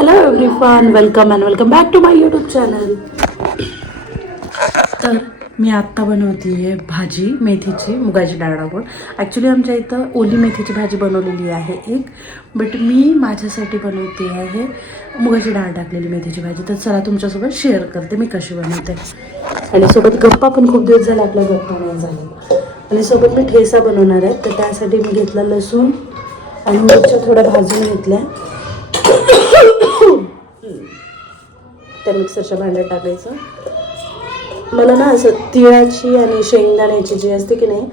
Hello everyone, welcome and welcome back to my YouTube channel. तर मी आत्ता बनवते आहे भाजी मेथीची, मुगाची डाळ टाकून. ॲक्च्युली आमच्या इथं ओली मेथीची भाजी बनवलेली आहे एक, बट मी माझ्यासाठी बनवते आहे मुगाची डाळ टाकलेली मेथीची भाजी. तर चला तुमच्यासोबत शेअर करते मी कशी बनवते. आणि सोबत गप्पा पण खूप दिवस झाला आपल्या गप्पा नाही झाला. आणि सोबत मी ठेचा बनवणार आहे. तर त्यासाठी मी घेतला लसूण आणि मिरच्या थोड्या भाजून घेतल्या. त्या मिक्सरच्या भांड्यात टाकायचं. मला ना असं तिळाची आणि शेंगदाण्याची जी असते की नाही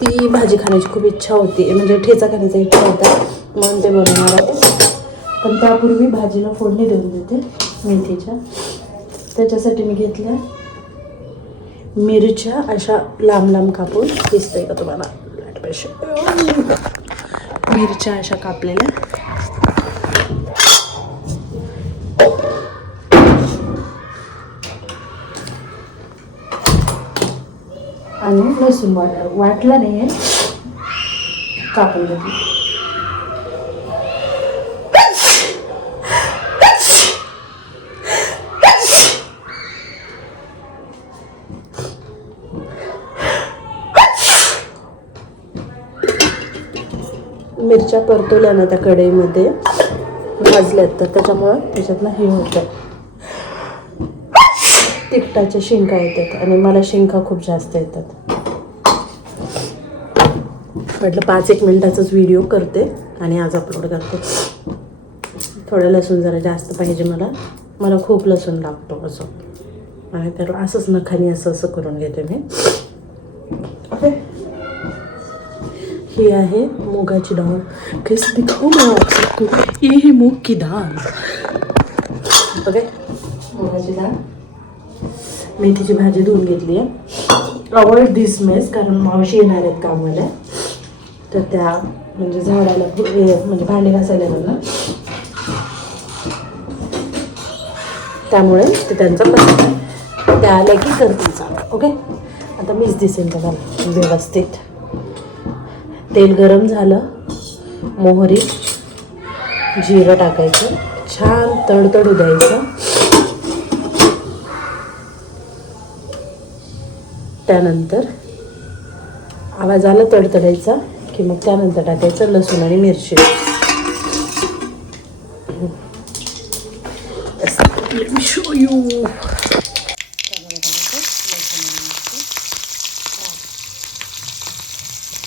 ती भाजी खाण्याची खूप इच्छा होती, म्हणजे ठेचा खाण्याचा इच्छा होता, म्हणून ते बनवणार आहे. पण त्यापूर्वी भाजीला फोडणी देऊन देते मेथीच्या. त्याच्यासाठी मी घेतल्या मिरच्या अशा लांब लांब कापून. दिसतंय का तुम्हाला? मिरच्या अशा कापलेल्या आणि लसूण वाटला नाही आहे, कापून घेतली. मिरच्या परतवल्या ना त्या कढईमध्ये भाजल्यात, तर त्याच्यामुळं त्याच्यातनं हे होतं, तिखटाच्या शिंका येतात आणि मला शिंका खूप जास्त येतात. म्हटलं 5-1 मिनिटाचाच व्हिडिओ करते आणि आज अपलोड करते. थोडं लसूण जरा जास्त पाहिजे मला खूप लसूण लागतो असं, आणि तर असंच नखानी असं करून घेते मी. ओके, ही आहे मुगाची डाळ. कैसे दिखाऊं मैं आप सबको, ये है मूग की डाळ. ओके, मुगाची डाळ. मेथीची भाजी धुवून घेतली आहे. अवॉइड दिस मेस, कारण मावशी येणार आहेत कामाला, तर त्या म्हणजे झाडाला म्हणजे भांडे घासायला ना, त्यामुळे ते त्यांचा प्रश्न, त्या आल्या की करतील चालू. ओके, आता मीच दिसेल तुम्हाला व्यवस्थित. तेल गरम झालं, मोहरी जिरं टाकायचं, छान तडतडू द्यायचं. त्यानंतर आवाज आला तडतडायचा की मग त्यानंतर टाकायचं लसूण आणि मिरची. Let me show you.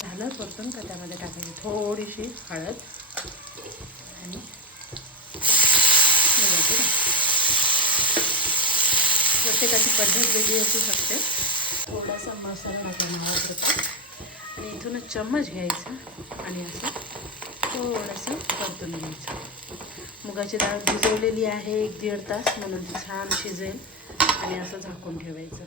झालं परतून का त्यामध्ये टाकायची थोडीशी हळद आणि प्रत्येकाची पद्धत वेगळी असू शकते. थोडासा मसाला टाकायला वापरतो आणि इथूनच चम्मच घ्यायचा आणि असं थोडंसं परतून घ्यायचं. मुगाची डाळ भिजवलेली आहे 1-1.5 तास, म्हणून ती छान शिजेल. आणि असं झाकून ठेवायचं.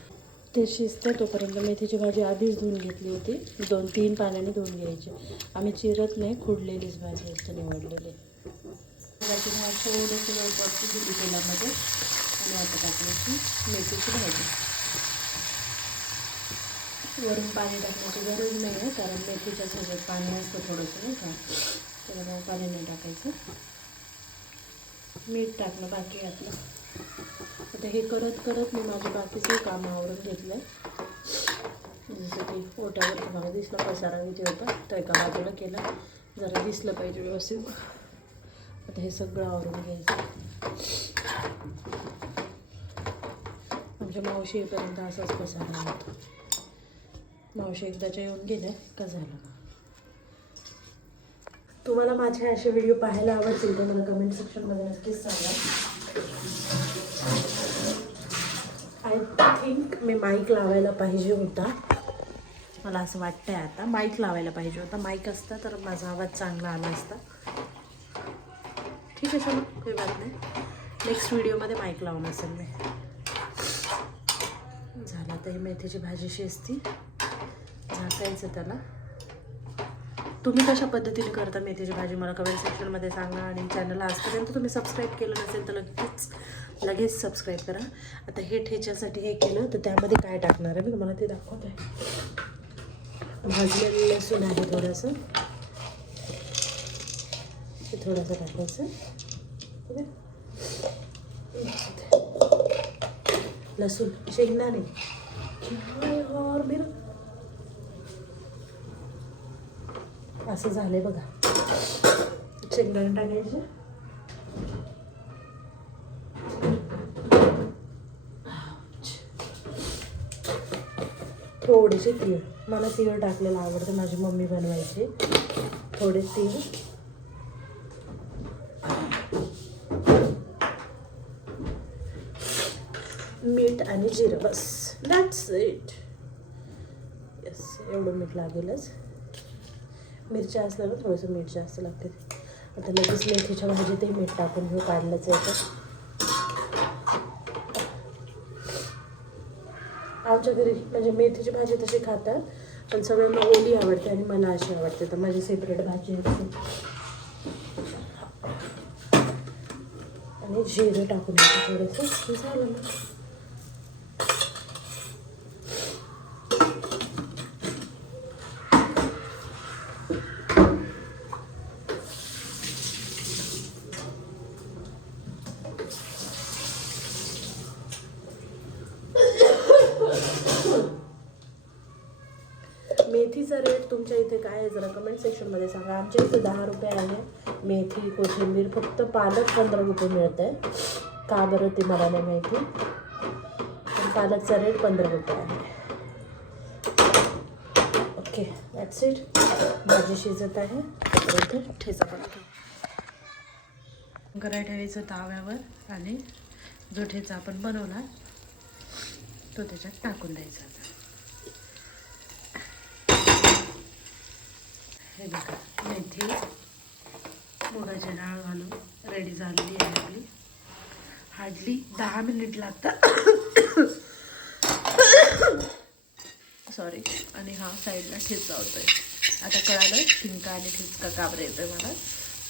ते शिजतं तोपर्यंत मेथीची भाजी आधीच धुवून घेतली होती. 2-3 पाण्याने धुवून घ्यायची. आम्ही चिरत नाही, खुडलेलीच भाजी असते निवडलेली. मुगाची डाळ थोडंसं परतून घेतली तेलामध्ये आणि आता टाकायची मेथीची भाजी. वरून पाणी टाकण्याची गरज नाही आहे, कारण मेथीच्या सोबत पाणी असतं थोडंसं, नाही का, त्यामुळे पाणी नाही टाकायचं. मीठ टाकलं बाकी आपलं. आता हे करत करत मी माझे बाकीचे कामं आवरून घेतलं. जसं की ओट्यावर तुम्हाला दिसलं पसारा किती होता, तर एका बाजूला केला, जरा दिसलं पाहिजे व्यवस्थित. आता हे सगळं आवरून घ्यायचं. आमच्या मावशी येईपर्यंत असाच पसारा होता. मावशी एकदाच्या येऊन गेल्या का झालं. तुम्हाला माझे असे व्हिडिओ पाहायला आवडतील तर मला कमेंट सेक्शनमध्ये नक्कीच सांगा. आय थिंक मी माईक लावायला पाहिजे होता. मला असं वाटतंय आता माईक लावायला पाहिजे होता. माईक असता तर माझा आवाज चांगला आला असता. ठीक आहे, चलो काही बात नाही. नेक्स्ट व्हिडिओमध्ये माईक लावून असेल मी. झालं तर ही मेथीची भाजी शिजती, झाकायचं त्याला. तुम्ही कशा पद्धतीने करता मेथीची भाजी मला कमेंट सेक्शनमध्ये सांगा. आणि चॅनलला आजपर्यंत तुम्ही सबस्क्राईब केलं नसेल तर लगेच सबस्क्राईब करा. आता हे ठेच्यासाठी हे केलं, तर त्यामध्ये काय टाकणार आहे मी तुम्हाला ते दाखवते. भाजलेलं लसूण आहे थोडंसं, ते थोडंसं टाकायचं. ओके, लसूण शेंगदाणे और मिर असं झालंय बघा. शेंगदाणे टाकायचे. थोडेसे तीळ, मला तीळ टाकलेलं आवडतं, माझी मम्मी बनवायची. थोडे तीळ, मीठ आणि जिरं, बस दॅट्स इट. यस, एवढं मीठ लागेलच. मिरच्या असल्यावर थोडंसं मीठ जास्त लागते. आता लगेच मेथीच्या भाजीतही मीठ टाकून घेऊ, काढलंच आहे तर. आमच्या घरी म्हणजे मेथीची भाजी तशी खातात, पण सगळ्यांना ओली आवडते आणि मला अशी आवडते, तर माझी सेपरेट भाजी असते. आणि जिरं टाकून घेते थोडंसं, झालं ना. मेथीचा रेट तुमच्या इथे काय आहे जरा कमेंट सेक्शनमध्ये सांगा. आमच्या इथे 10 रुपये आहे मेथी, कोथिंबीर. फक्त पालक 15 रुपये मिळत आहे. का बरं ते मला नाही माहिती, पण पालकचा रेट 15 रुपये आहे. Okay, that's it. भाजी शिजत आहे. ठेचा पण गरम ठेवायचं ताव्यावर आणि जो ठेचा आपण बनवला तो त्याच्यात टाकून द्यायचा. हे बघा, मेथी मुगाची डाळ घालून रेडी झालेली आहे आपली. हार्डली 10 मिनिट लागतात. सॉरी. आणि हा साईडला ठेचा होतोय. आता कळालं शिंका आणि ठेचका का बरं येतोय मला.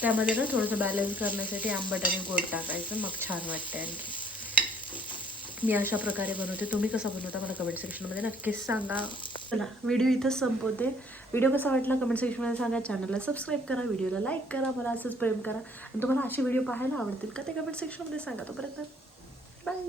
त्यामध्ये ना थोडंसं बॅलन्स करण्यासाठी आंबट आणि गोड टाकायचं, मग छान वाटते. आणखी मी अशा प्रकारे बनवते. तुम्ही कसा बनवता मला कमेंट सेक्शनमध्ये नक्कीच सांगा. चला, व्हिडिओ इथंच संपवते. व्हिडिओ कसा वाटला कमेंट सेक्शनमध्ये सांगा. चॅनलला सबस्क्राईब करा, व्हिडिओला लाईक करा, मला असंच प्रेम करा. आणि तुम्हाला असे व्हिडिओ पाहायला आवडतील का ते कमेंट सेक्शनमध्ये सांगा. तोपर्यंत बाय.